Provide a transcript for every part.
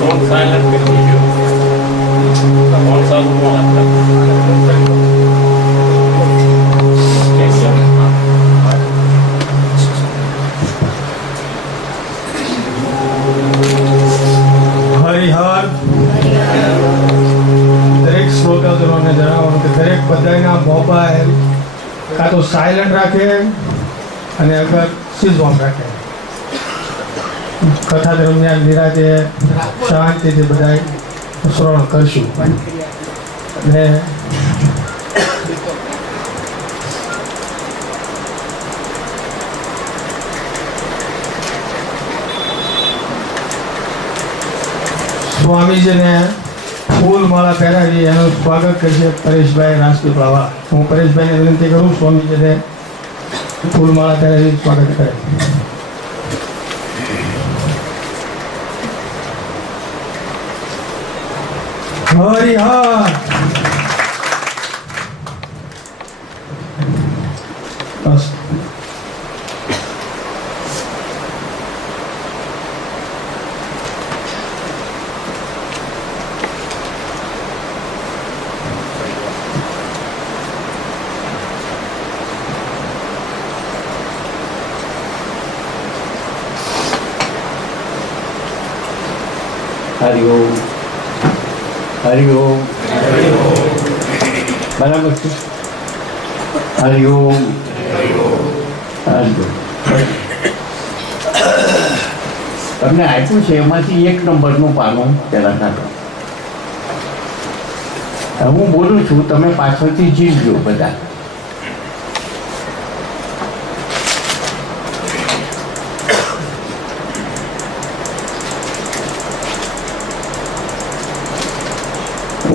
Phone silent कर दीजिए। Phone silent Harihar દરેક શ્રોતાજનોને જણાવવાનું કે દરેક બધાના મોબાઈલ કાં તો સાયલન્ટ રાખે અને અગર સ્વિચ ઓફ રાખે. કથા દરમિયાન નિરાજે શાંતિથી બધા શ્રવણ કરશું. અને સ્વામીજીને ફૂલ માળા પહેરાવી એનું સ્વાગત કરશે પરેશભાઈ રાજપીપળાવા. હું પરેશભાઈને વિનંતી કરું સ્વામીજીને ફૂલ માળા પહેરાવી સ્વાગત કરે. હરિહર બસ. હરિ ઓમ હરિ ઓમ બરાબર છે. હરિ ઓમ તમને આપ્યું છે એમાંથી 1 નંબરનું પાનું પહેલાં નાખો. હું બોલું છું તમે પાછળથી જીવજો બધા.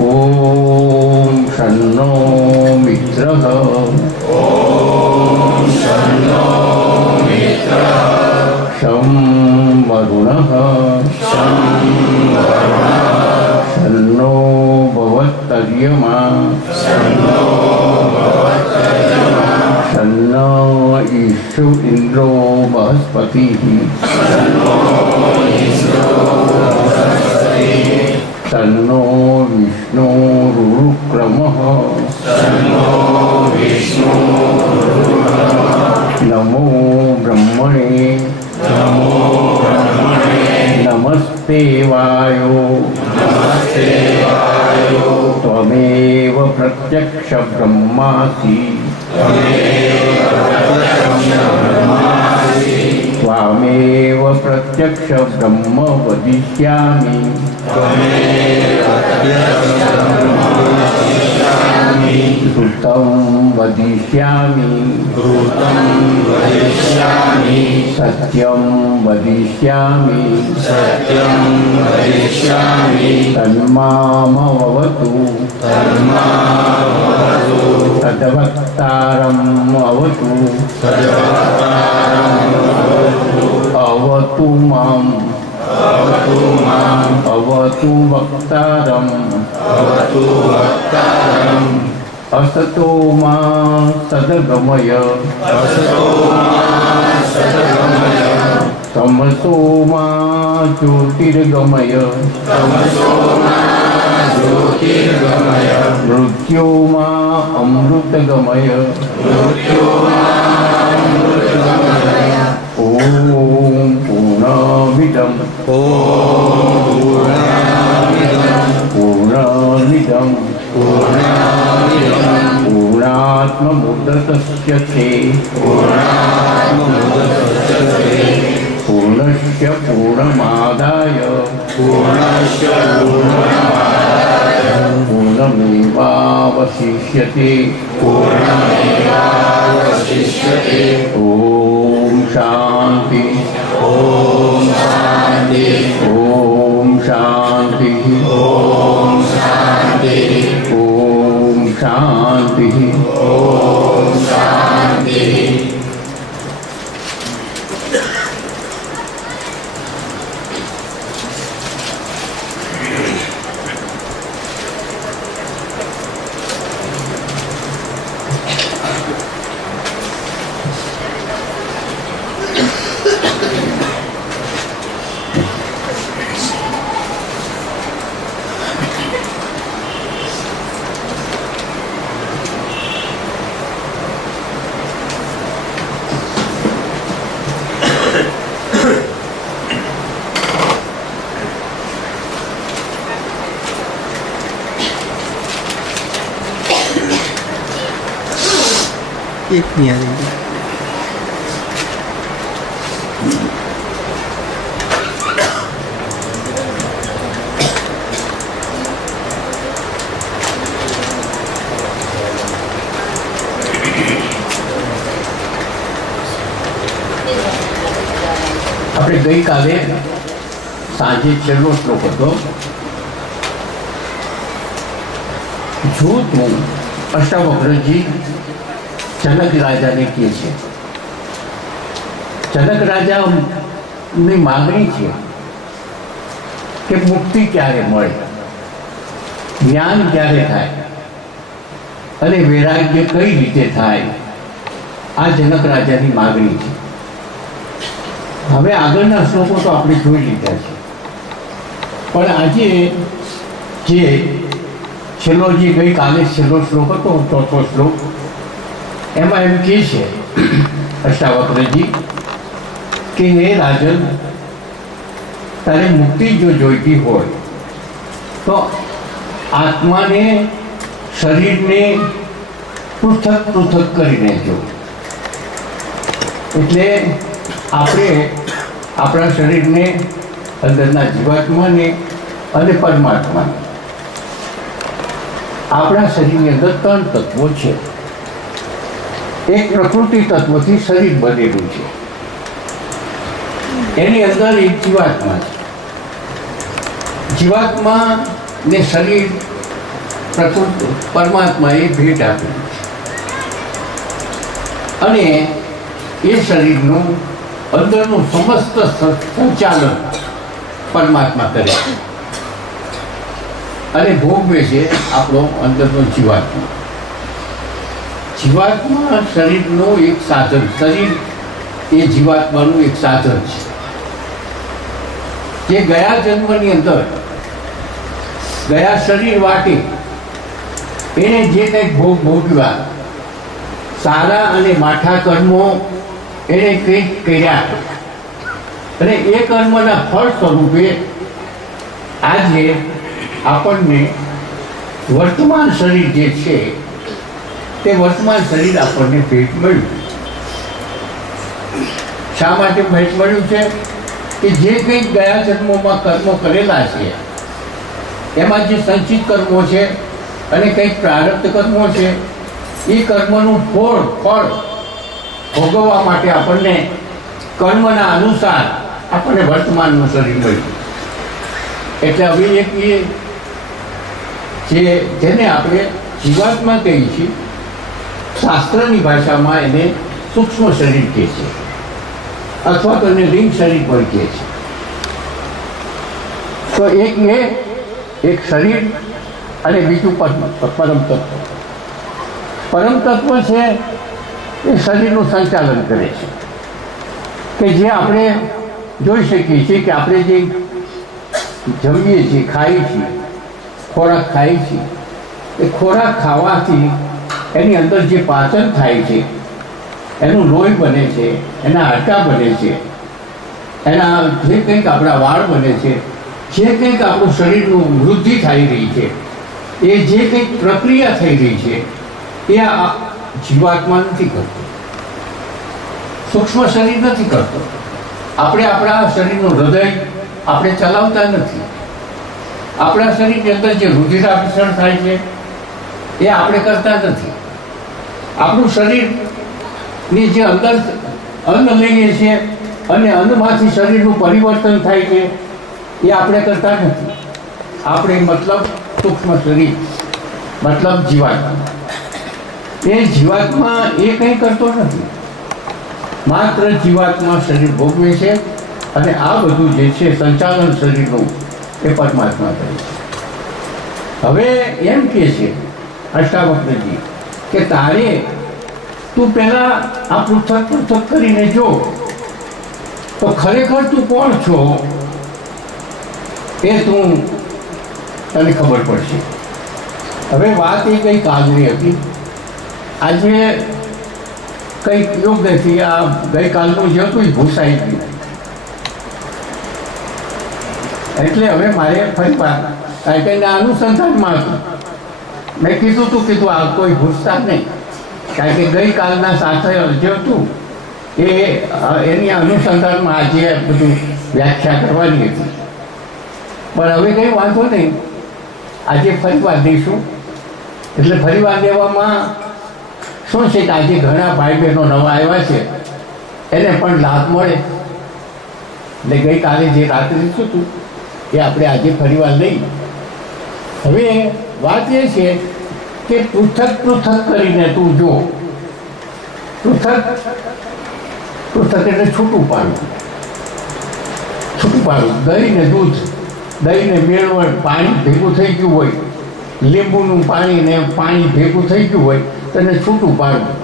ઓમ શન્નો મિત્ર શમ વરુણ શન્નો ભવત્તર્યમા શન્નો ઈશુ ઇન્દ્રો બૃહસ્પતિ તન્નો વિષ્ણુ રુક્રમઃ નમો બ્રહ્મણે નમસ્તે વાયો ત્વમેવ પ્રત્યક્ષ બ્રહ્માસી ત્વામેવ પ્રત્યક્ષ બ્રહ્મ વદિષ્યામિ ધૃतं વદિષ્યામિ સત્યં વદિષ્યામિ તન્મામવતુ તદ્વક્તારં અવતુ અવતુ મામ અવતુ વક્તારમ અસતો મા સદગમય તમસો મા જ્યોતિર્ગમય મૃત્યો મા અમૃતગમય ઓમ પૂર્ણમિદં પૂર્ણમિદં પૂર્ણાત્મમુદચ્યતે પૂર્ણસ્ય પૂર્ણમાદાય પૂર્ણમેવાવશિષ્યતે ઓમ શાંતિ ઓમ શાંતિ ઓમ શાંતિ. એક નહીં આવી. આપણે ગઈકાલે સાંજે છેલ્લો શ્લોક હતો. જો તું અષ્ટાવક્રજી જનક રાજાને કહે છે, જનક રાજાની માગણી છે કે મુક્તિ ક્યારે મળે, જ્ઞાન ક્યારે થાય અને વૈરાગ્ય કઈ રીતે થાય, આ જનક રાજાની માગણી છે. હવે આગળના શ્લોકો તો આપણે જોઈ લીધા છે, પણ આજે જે છેલ્લો જે ગઈકાલે છેલ્લો શ્લોક હતો, ચોથો શ્લોક, એમાં એમ કહે છે અષ્ટાવક્રજી કે હે રાજન, તારે મુક્તિ જો જોઈતી હોય તો આત્માને શરીરને પૃથક પૃથક કરીને જો. એટલે આપણે આપણા શરીરને અંદરના જીવાત્માને અને પરમાત્માને, આપણા શરીરની અંદર 3 તત્વો છે. એક પ્રકૃતિ તત્વથી શરીર બનેલું છે, એની અંદર એક જીવાત્મા છે. જીવાત્મા ને શરીર પ્રકૃતિ પરમાત્માએ ભેટ આપેલું છે અને એ શરીરનું અંદરનું સમસ્ત સંચાલન પરમાત્મા કરે છે અને ભોગવે છે આપણો અંદરનો જીવાત્મા. જીવાત્મા શરીરનું એક સાધન, શરીર એ જીવાત્માનું એક સાધન છે જે ગયા જન્મની અંદર ગયા શરીર વાટે એને જે કંઈક ભોગ ભોગવ્યા, સારા અને માઠા કર્મો એને કંઈક કર્યા અને એ કર્મના ફળ સ્વરૂપે આજે આપણને વર્તમાન શરીર જે છે તે વર્તમાન શરીર આપણને ભેટ મળ્યું. શા માટે ભેટ મળ્યું છે? કે જે કંઈક ગયા જન્મોમાં કર્મો કરેલા છે એમાં જે સંચિત કર્મો છે અને કંઈક પ્રારબ્ધ કર્મો છે, એ કર્મનું ફળ ભોગવવા માટે આપણને કર્મના અનુસાર આપણને વર્તમાનનું શરીર મળ્યું. એટલે હવે એક જેને આપણે જીવાત્મા કહીએ છીએ, શાસ્ત્રની ભાષામાં એને સૂક્ષ્મ શરીર કહે છે અથવા તો એને લિંગ શરીર પણ કહે છે. તો એક શરીર અને બીજું પરમ તત્વ. પરમ તત્વ છે એ શરીરનું સંચાલન કરે છે, કે જે આપણે જોઈ શકીએ છીએ કે આપણે જે જમીએ છીએ, ખાઈએ છીએ, ખોરાક ખાઈએ છીએ, એ ખોરાક ખાવાથી એની અંદર જે પાચન થાય છે, એનું લોહી બને છે, એના હાડકાં બને છે, એના જે કંઈક આપણા વાળ બને છે, જે કંઈક આપણું શરીરનું વૃદ્ધિ થઈ રહી છે, એ જે કંઈક પ્રક્રિયા થઈ રહી છે એ આ જીવાત્મા નથી કરતો, સૂક્ષ્મ શરીર નથી કરતો. આપણે આપણા શરીરનું હૃદય આપણે ચલાવતા નથી. આપણા શરીરની અંદર જે રુધિરાભિસરણ થાય છે એ આપણે કરતા નથી. આપણું શરીરની જે અંદર અન્ન લઈએ છીએ અને અન્નમાંથી શરીરનું પરિવર્તન થાય છે એ આપણે કરતા નથી. આપણે મતલબ સૂક્ષ્મ શરીર, મતલબ જીવાત્મા. એ જીવાત્મા એ કંઈ કરતો નથી, માત્ર જીવાત્મા શરીર ભોગવે છે અને આ બધું જે છે સંચાલન શરીરનું એ પરમાત્મા કરે છે. હવે એમ કહે છે અષ્ટાવક્રજી કે તારે તું પહેલા આ પૃથક કરીને જો તો ખરેખર તું કોણ છો એ તને ખબર પડશે. હવે વાત એ કંઈ કાલની હતી, આજે કંઈક યોગ નથી. આ ગઈકાલનું જે હતું એ ભૂસાઈ ગયું. એટલે હવે મારે ફરી વાર કાંઈ અનુસંધાનમાં હતું. મેં કીધું આ કોઈ ભૂસતા નહીં, કારણ કે ગઈકાલના સાથે જે હતું એની અનુસંધાનમાં આજે બધું વ્યાખ્યા કરવાની હતી. પણ હવે કંઈ વાંધો નહીં, આજે ફરી વાર દઈશું. એટલે ફરી વાર દેવામાં શું છે કે આજે ઘણા ભાઈ બહેનો નવા આવ્યા છે, એને પણ લાભ મળે. એટલે ગઈકાલે જે રાત્રે શું હતું એ આપણે આજે ફરી વાર લઈ. હવે વાત એ છે કે પૃથક પૃથક કરીને તું જો. પૃથક એટલે છૂટું પાડવું. છૂટું પાડવું. દહીં ને દૂધ, દહીં ને મેળવણ પાણી ભેગું થઈ ગયું હોય, લીંબુનું પાણી ને પાણી ભેગું થઈ ગયું હોય તો એને છૂટું પાડવું.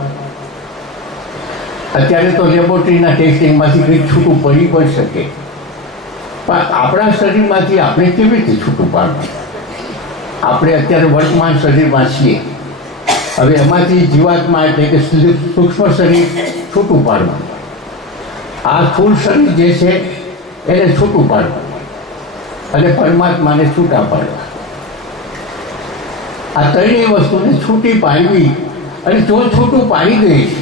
અત્યારે તો લેબોરેટરીના ટેસ્ટિંગમાંથી કંઈક છૂટું પડી પણ શકે, પણ આપણા શરીરમાંથી આપણે કેવી રીતે છૂટું પાડવું? આપણે અત્યારે વર્તમાન શરીરમાં છીએ. હવે એમાંથી જીવાત્મા એટલે કે સૂક્ષ્મ શરીર છૂટું પાડવું. આ સ્થૂળ શરીર જે છે એને છૂટું પાડવું અને પરમાત્માને છૂટા પાડવા. આ ત્રણેય વસ્તુને છૂટી પાડવી. અને જો છૂટું પાડી દઈશ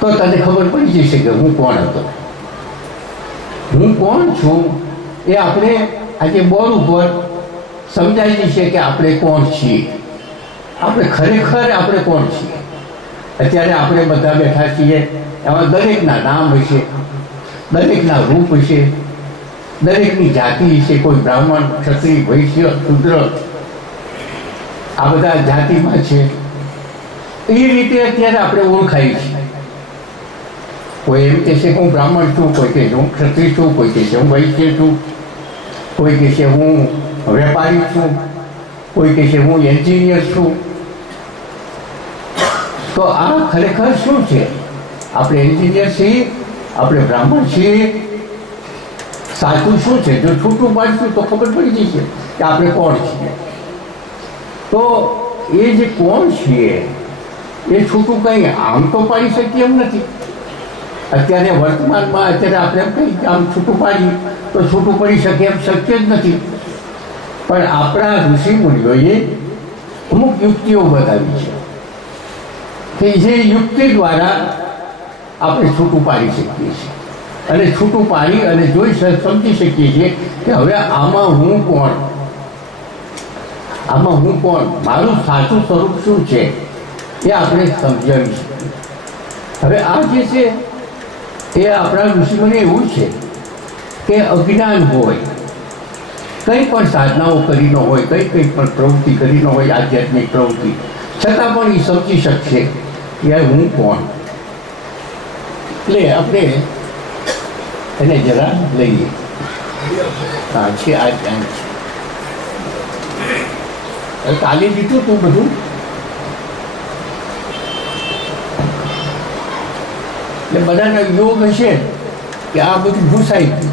તો તને ખબર પડી જશે કે હું કોણ હતો. હું કોણ છું એ આપણે આજે બોર્ડ ઉપર સમજાઈ જશે કે આપણે કોણ છીએ. આપણે ખરેખર આપણે કોણ છીએ. અત્યારે આપણે બધા બેઠા છીએ, એમાં દરેકના નામ હશે, દરેકના રૂપ હશે, દરેકની જાતિ હશે. કોઈ બ્રાહ્મણ, ક્ષત્રિય, વૈશ્ય, શૂદ્ર, આ બધા જાતિમાં છે. એ રીતે અત્યારે આપણે ઓળખાય છે. કોઈ એમ કહે છે કે હું બ્રાહ્મણ છું, કોઈ કહે છે હું ક્ષત્રિય છું, કોઈ કહે છે હું વૈશ્ય છું, કોઈ કહે છે હું વેપારી છું, કોઈ કહે છે હું એન્જિનિયર છું. તો આ ખરેખર શું છે? આપણે એન્જિનિયર છીએ, આપણે બ્રાહ્મણ છીએ. સાચું શું છે? જો છૂટું પાડશું તો ખબર પડી જશે કે આપણે કોણ છીએ. તો એ જે કોણ છીએ એ છૂટું કંઈ આમ તો પાડી શકીએ એમ નથી. અત્યારે વર્તમાનમાં અત્યારે આપણે એમ કંઈ આમ છૂટું પાડીએ તો છૂટું પડી શકે એમ શક્ય જ નથી. પણ આપણા ઋષિમુનિઓએ અમુક યુક્તિઓ બતાવી છે કે જે યુક્તિ દ્વારા આપણે છૂટું પાડી શકીએ છીએ. અને છૂટું પાડી અને જોઈ સમજી શકીએ છીએ કે હવે આમાં હું કોણ, આમાં હું કોણ, મારું સાચું સ્વરૂપ શું છે એ આપણે સમજાવી શકીએ. હવે આ જે છે એ આપણા ઋષિમુનિ એવું છે કે અજ્ઞાન હોય, કંઈ પણ સાધનાઓ કરી ન હોય, કંઈ પણ પ્રવૃત્તિ કરી ન હોય, આધ્યાત્મિક પ્રવૃત્તિ, છતાં પણ એ સમજી શકશે કે હું કોણ. એટલે આપણે એને જરા લઈએ. હા છે આ ધ્યાન છે. કાલે દીધું તું બધું. એટલે બધાના યોગ હશે કે આ બધું ભૂસાઈ ગયું.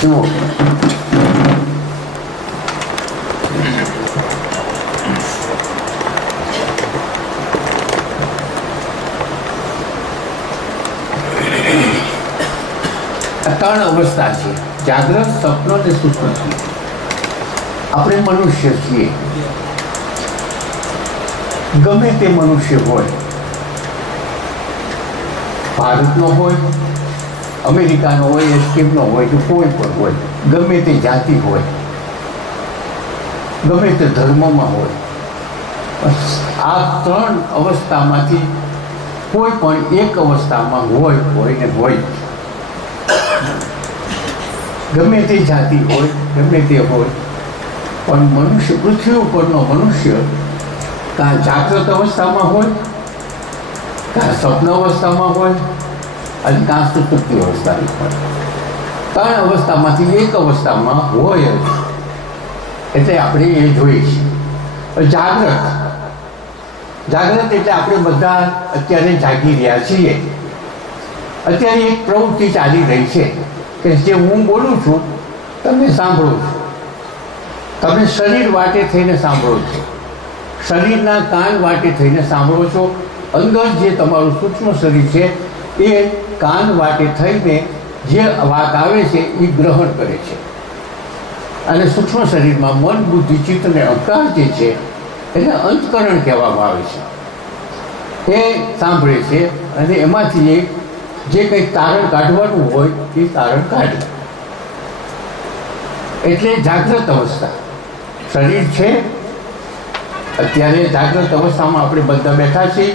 જુઓ, ત્રણ અવસ્થા છે: જાગ્રત, સ્વપ્ન અને સુષુપ્તિ. આપણે મનુષ્ય છીએ. ગમે તે મનુષ્ય હોય, ભારતનો હોય, અમેરિકાનો હોય, એસ્કેપનો હોય, કે કોઈ પણ હોય, ગમે તે જાતિ હોય, ગમે તે ધર્મમાં હોય, આ ત્રણ અવસ્થામાંથી કોઈ પણ એક અવસ્થામાં હોય ને હોય, ગમે તે જાતિ હોય, ગમે તે હોય, પણ મનુષ્ય, પૃથ્વી ઉપરનો મનુષ્ય કાં જાગ્રત અવસ્થામાં હોય, કાં સ્વપ્ન અવસ્થામાં હોય અને કાં સુષુપ્તિ અવસ્થામાં હોય. ત્રણ અવસ્થામાંથી એક અવસ્થામાં હોય જ, એટલે આપણે એ જોઈએ છીએ. જાગ્રત એટલે આપણે બધા અત્યારે જાગી રહ્યા છીએ. અત્યારે એક પ્રવૃત્તિ ચાલી રહી છે કે જે હું બોલું છું તમે સાંભળો છો, તમે શરીર વાટે થઈને સાંભળો છો, શરીરના કાન વાટે થઈને સાંભળો છો. અંદર જે તમારું સૂક્ષ્મ શરીર છે એ કાન વાટે થઈને જે વાત આવે છે એ ગ્રહણ કરે છે, અને સૂક્ષ્મ શરીરમાં મન, બુદ્ધિ, ચિત્ત અને અહંકાર જે છે એને અંતકરણ કહેવામાં આવે છે. એ સાંભળે છે અને એમાંથી જે કંઈક તારણ કાઢવાનું હોય એ તારણ કાઢે. એટલે જાગ્રત અવસ્થા શરીર છે. અત્યારે જાગ્રત અવસ્થામાં આપણે બધા બેઠા છીએ,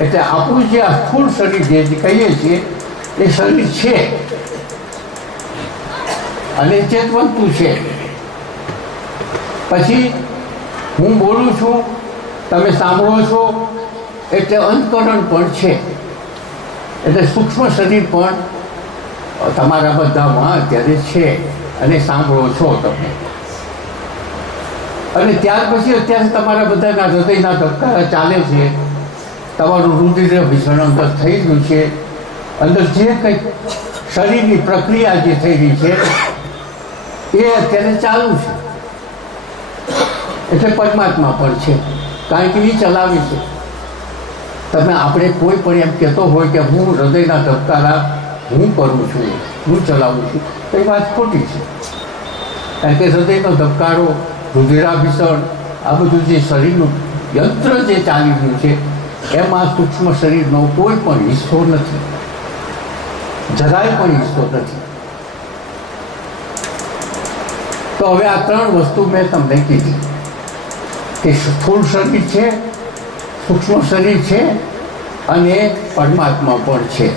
એટલે આપણું જે આ સ્થૂળ શરીર જે કહીએ છીએ એ શરીર છે અને ચેતવંતું છે. પછી હું બોલું છું, તમે સાંભળો છો, એટલે અંતકરણ પણ છે. એટલે સૂક્ષ્મ શરીર પણ તમારા બધામાં અત્યારે છે અને સાંભળો છો તમે. અને ત્યાર પછી અત્યારે તમારા બધાના હૃદયના ધબકારા ચાલે છે, તમારું રુધિર ભીષણ અંદર થઈ ગયું છે, અંદર જે કંઈક શરીરની પ્રક્રિયા જે થઈ રહી છે એ અત્યારે ચાલુ છે. એટલે પરમાત્મા પણ છે, કારણ કે એ ચલાવે છે. તમે આપણે કોઈ પણ એમ કહેતો હોય કે હું હૃદયના ધબકારા હું કરું છું, હું ચલાવું છું, તો એ વાત ખોટી છે. કારણ કે હૃદયનો ધબકારો, રુધિરાભિષણ, આ બધું જે શરીરનું યંત્ર જે ચાલી રહ્યું છે એમાં સૂક્ષ્મ શરીરનો કોઈ પણ હિસ્સો નથી, જરાય પણ હિસ્સો નથી. તો હવે આ ત્રણ વસ્તુ મેં તમને કીધી કે સ્થૂળ શરીર છે, સૂક્ષ્મ શરીર છે અને પરમાત્મા પણ છે.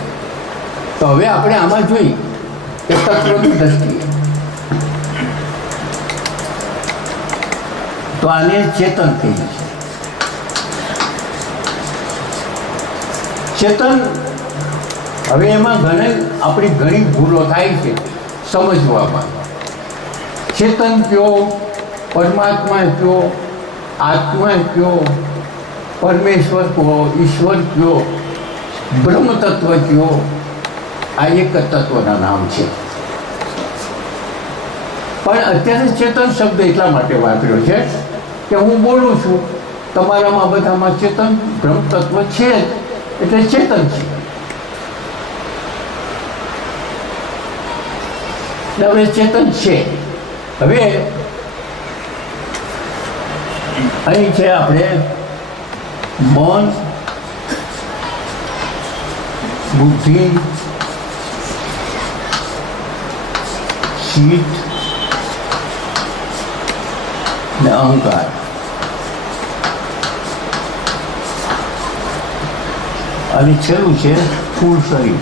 તો હવે આપણે આમાં જોઈ કે તત્વની દ્રષ્ટિએ તો આને ચેતન કહીએ છીએ. ચેતન, હવે એમાં આપણી ઘણી ભૂલો થાય છે સમજવામાં. ચેતન કયો, પરમાત્મા કયો, આત્મા કયો, પરમેશ્વર કયો, ઈશ્વર કયો, બ્રહ્મ તત્વ કયો, આ એક જ તત્વના નામ છે. પણ અત્યારે ચેતન શબ્દ એટલા માટે વાપર્યો છે કે હું બોલું છું, તમારામાં બધામાં ચેતન બ્રહ્મ તત્વ છે એટલે ચેતન છે. હવે ચેતન છે. હવે અહીં છે આપણે મન, બુદ્ધિ, ચિત્ત ને અહંકાર. અને છેલ્લું છે સ્થૂળ શરીર.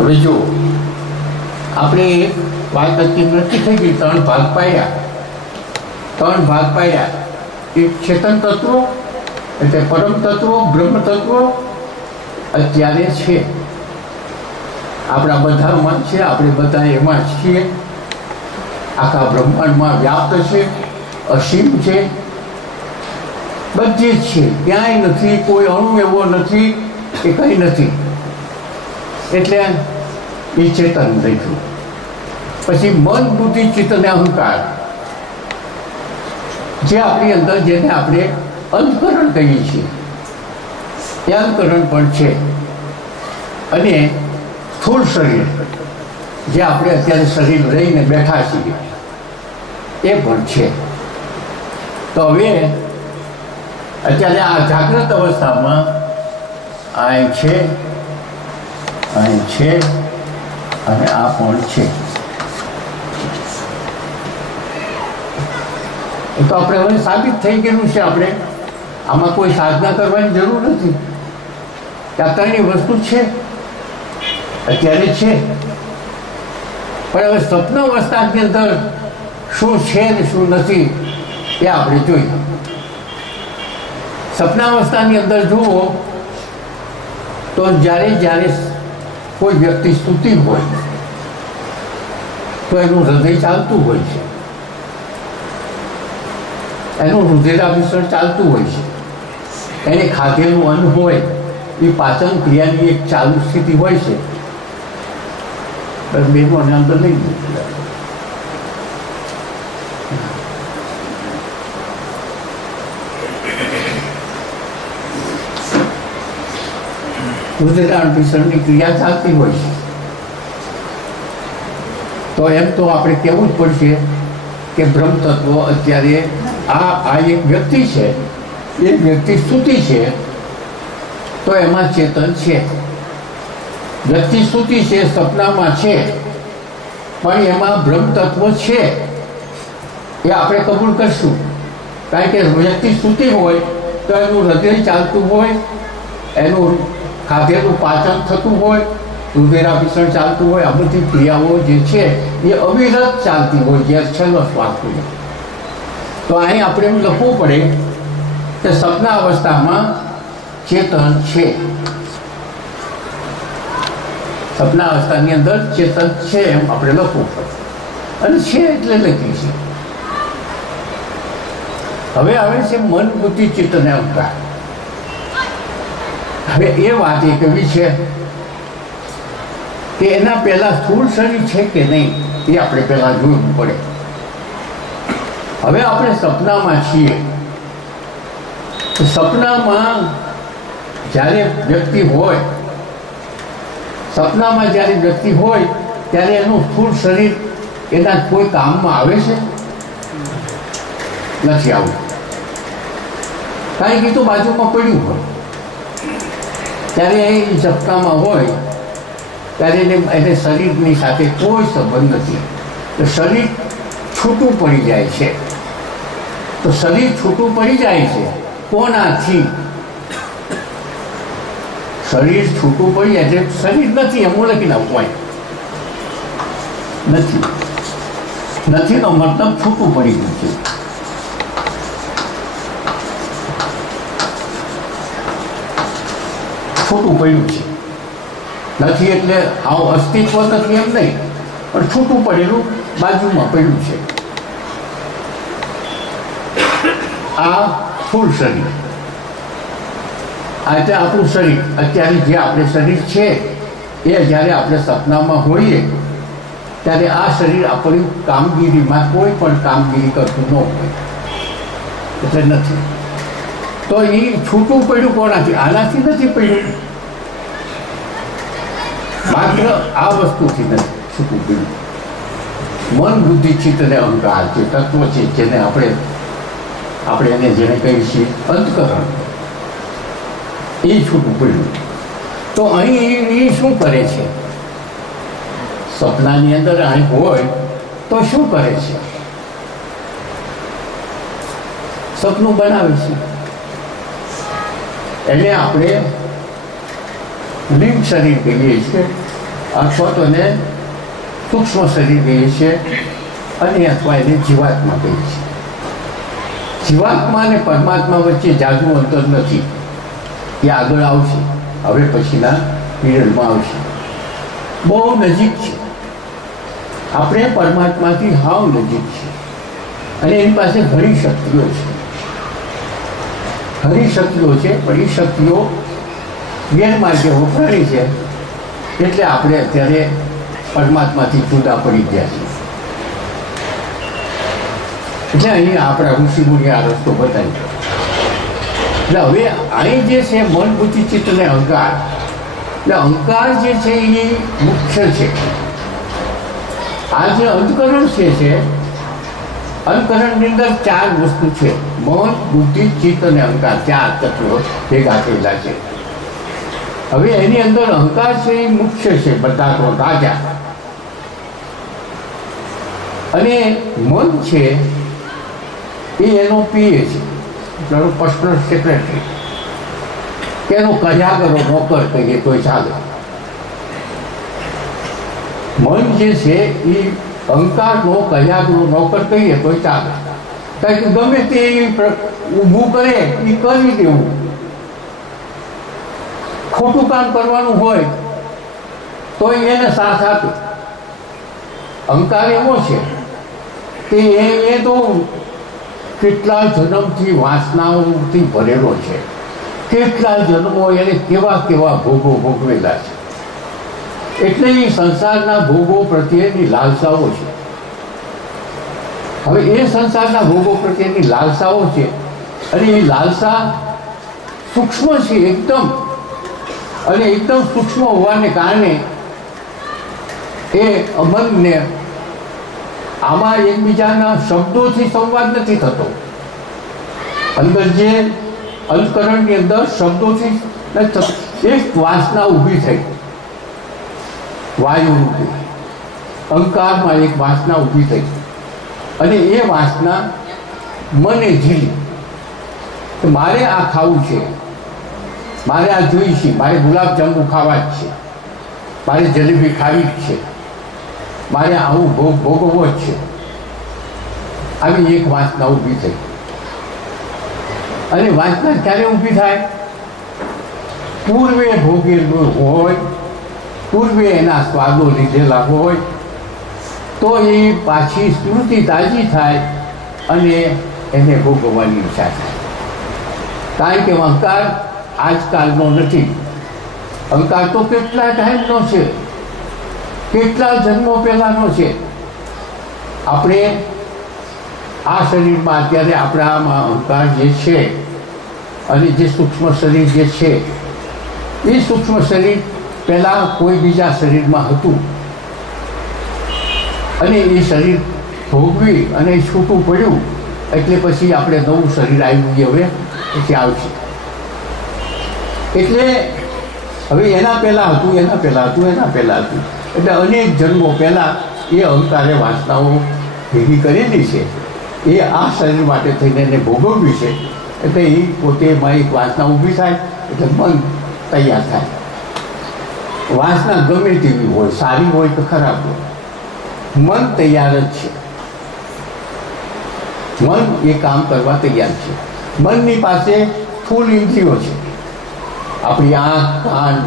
હવે જો આપણે વાત નક્કી થઈ ગઈ, ત્રણ ભાગ પાડ્યા. એક ચેતન તત્વો એટલે પરમ તત્વો, બ્રહ્મ તત્વો અત્યારે છે, આપણા બધામાં છે, આપણે બધા એમાં છીએ. આખા બ્રહ્માંડમાં વ્યાપ્ત છે, અસીમ છે, બધે જ છે, ક્યાંય નથી, કોઈ અણુ એવો નથી કે કંઈ નથી. એટલે એ ચેતન રાખ્યું. પછી મન, બુદ્ધિ, ચિત્ત અને અહંકાર જે આપણી અંદર, જેને આપણે અંતકરણ કહીએ છીએ, એ અંતકરણ પણ છે. અને સ્થૂળ શરીર જે આપણે અત્યારે શરીર લઈને બેઠા છીએ એ પણ છે. તો હવે અત્યારે આ જાગ્રત અવસ્થામાં અહીં છે, અહીં છે અને આ પણ છે. એ તો આપણે હવે સાબિત થઈ ગયેલું છે. આપણે આમાં કોઈ સાધના કરવાની જરૂર નથી. આ ત્રણેય વસ્તુ છે, અત્યારે છે. પણ હવે સ્વપ્ન અવસ્થાની અંદર શું છે ને શું નથી એ આપણે જોઈએ. સપનાવસ્થાની અંદર જુઓ તો જ્યારે કોઈ વ્યક્તિ સૂતી હોય તો એનું હૃદય ચાલતું હોય છે, એનું રુધિરાભિસરણ ચાલતું હોય છે, એને ખાધેલું અન્ન હોય એ પાચન ક્રિયાની એક ચાલુ સ્થિતિ હોય છે. બેનો અંદર નહીં રુધિરાભિસરણની ક્રિયા ચાલતી હોય છે. તો એમ તો આપણે કહેવું જ પડશે કે બ્રહ્મ તત્વ અત્યારે આ એક વ્યક્તિ છે, એ વ્યક્તિ સૂતી છે તો એમાં ચેતન છે. વ્યક્તિ સૂતી છે, સપનામાં છે, પણ એમાં બ્રહ્મ તત્વ છે એ આપણે કબૂલ કરશું. કારણ કે વ્યક્તિ સૂતી હોય તો એનું હૃદય ચાલતું હોય, એનું ખાધેલું પાચન થતું હોય, રુધિરાભિસરણ ચાલતું હોય. આ બધી ક્રિયાઓ જે છે એ અવિરત ચાલતી હોય, જે છેલ્લો શ્વાસ હોય. તો અહીં આપણે એમ લખવું પડે કે સપના અવસ્થામાં ચેતન છે. સપના અવસ્થાની અંદર ચેતન છે એમ આપણે લખવું પડે, અને છે એટલે લખી છે. હવે આવે છે મન, બુદ્ધિ, ચિત્ત અને અહંકાર. હવે એ વાત એ કહેવી છે કે એના પહેલા સ્થૂળ શરીર છે કે નહીં એ આપણે પહેલા જોવું પડે. હવે આપણે સપનામાં છીએ. સપનામાં જ્યારે વ્યક્તિ હોય, સપનામાં જ્યારે વ્યક્તિ હોય ત્યારે એનું સ્થૂળ શરીર એના કોઈ કામમાં આવે છે? નથી આવતું. કારણ કે તો બાજુમાં પડ્યું હોય ત્યારે એ ઝપકામાં હોય ત્યારે એને શરીરની સાથે કોઈ સંબંધ નથી. તો શરીર છૂટું પડી જાય છે. તો શરીર છૂટું પડી જાય છે કોનાથી? શરીર છૂટું પડી જાય એટલે શરીર નથી એમ લખી નાખવું હોય. નથીનો મતલબ છૂટું પડી ગયું છે. છૂટું પડ્યું છે. નથી એટલે આવું અસ્તિત્વ નથી એમ નહીં, પણ છૂટું પડેલું બાજુમાં પડ્યું છે. આ સ્થૂળ શરીર, આ એટલે આપણું શરીર. અત્યારે જે આપણે શરીર છે એ જ્યારે આપણે સપનામાં હોઈએ ત્યારે આ શરીર આપણી કામગીરીમાં કોઈ પણ કામગીરી કરતું ન હોય એટલે નથી. તો એ છૂટું પડ્યું કોનાથી? આનાથી નથી પડ્યું. માત્ર આ વસ્તુથી નથી છૂટું પડ્યું. મન, બુદ્ધિ, ચિત્ત અને અહંકાર જે તત્વ છે, જેને આપણે એને જેને કહીએ છીએ અંતકરણ, એ છૂટું પડ્યું. તો અહીં એ શું કરે છે? સપનાની અંદર અહીં હોય તો શું કરે છે? સપનું બનાવે છે. એને આપણે લિંગ શરીર કહીએ છીએ, અથવા તો એને સૂક્ષ્મ શરીર કહીએ છીએ, અને અથવા એને જીવાત્મા કહીએ છીએ. જીવાત્મા અને પરમાત્મા વચ્ચે જાજુ અંતર નથી. એ આગળ આવશે, હવે પછીના પીરિયડમાં આવશે. બહુ નજીક છે. આપણે પરમાત્માથી હાવ નજીક છે. અને એની પાસે ઘણી શક્તિઓ છે. પણ એ શક્તિઓ ગેરમાર્ગે વપરાણી છે, એટલે આપણે અત્યારે પરમાત્માથી જુદા પડી ગયા છીએ. એટલે અહીં આપણા ઋષિમુનિ આ રસ્તો બતાવ્યો. એટલે હવે અહીં જે છે મન, બુદ્ધિ, ચિત્ત અને અહંકાર, એટલે અહંકાર જે છે એ મુખ્ય છે. આ જે અંતકરણ છે અંતકરણની અંદર 4 વસ્તુ છે: મન, બુદ્ધિ, ચિત્ત અને અહંકાર. 4 તત્વો ભેગા થયેલા છે. હવે એની અંદર અહંકાર છે એ મુખ્ય છે, બધા તો રાજા. અને મન છે એ એનો પીએ છે, એનો પર્સનલ સેક્રેટરી, કે એનો કર્યા કરો નોકર કહીએ તો ચાલે. મન જે છે એ અહંકારનો કર્યાગરો નોકર કહીએ તો ચાલે. કારણ કે ગમે તે ઊભું કરે એ કરી દેવું. ખોટું કામ કરવાનું હોય તો એને સાથ આપે. અહંકાર એવો છે કે એ તો કેટલા જન્મથી વાસનાઓથી ભરેલો છે. કેટલા જન્મો એને કેવા કેવા ભોગો ભોગવેલા છે. એટલે એ સંસારના ભોગો પ્રત્યેની લાલસાઓ છે. હવે એ સંસારના ભોગો પ્રત્યેની લાલસાઓ છે, અને એ લાલસા સૂક્ષ્મ છે એકદમ. અને એકદમ સૂક્ષ્મ હોવાને કારણે એ મનને આમાં એકબીજાના શબ્દોથી સંવાદ નથી થતો. અંદર જે અંતકરણની અંદર શબ્દોથી નથી થતો. એક વાસના ઊભી થઈ, વાયુ રૂપી અહંકારમાં એક વાસના ઊભી થઈ, અને એ વાસના મને ઝીલી કે મારે આ ખાવું છે, મારે આ જોઈ છે, મારે ગુલાબજાંબુ ખાવા જ છે, મારે જલેબી ખાવી જ છે, મારે આવું ભોગવવો જ છે. આવી એક વાસના ઊભી થઈ. અને વાસના ક્યારે ઊભી થાય? પૂર્વે ભોગેલું હોય, પૂર્વે એના સ્વાદો લીધેલા હોય તો એ પાછી સ્મૃતિ તાજી થાય અને એને ભોગવવાની ઈચ્છા થાય. કારણ કે અહંકાર આજકાલનો નથી. અહંકાર તો કેટલા ટાઈમનો છે, કેટલા જન્મો પહેલાનો છે. આપણે આ શરીરમાં અત્યારે આપણામાં અહંકાર જે છે, અને જે સૂક્ષ્મ શરીર જે છે, એ સૂક્ષ્મ શરીર પહેલાં કોઈ બીજા શરીરમાં હતું, અને એ શરીર ભોગવી અને છૂટું પડ્યું, એટલે પછી આપણે નવું શરીર આવ્યું. હવે પછી આવશે. એટલે હવે એના પહેલાં હતું, એના પહેલાં હતું, એના પહેલાં હતું. એટલે અનેક જન્મો પહેલાં એ અહંકારે વાસનાઓ ભેગી કરેલી છે. એ આ શરીર માટે થઈને એને ભોગવવી છે. એટલે એ પોતે એમાં એક વાસના ઊભી થાય એટલે મન તૈયાર થાય. વાસના ગમે તેવી હોય, સારી હોય કે ખરાબ હોય, મન તૈયાર જ છે. મન એ કામ કરવા તૈયાર છે. મનની પાસે ફૂલ ઇન્દ્રિયો છે. આપણી આંખ, કાન,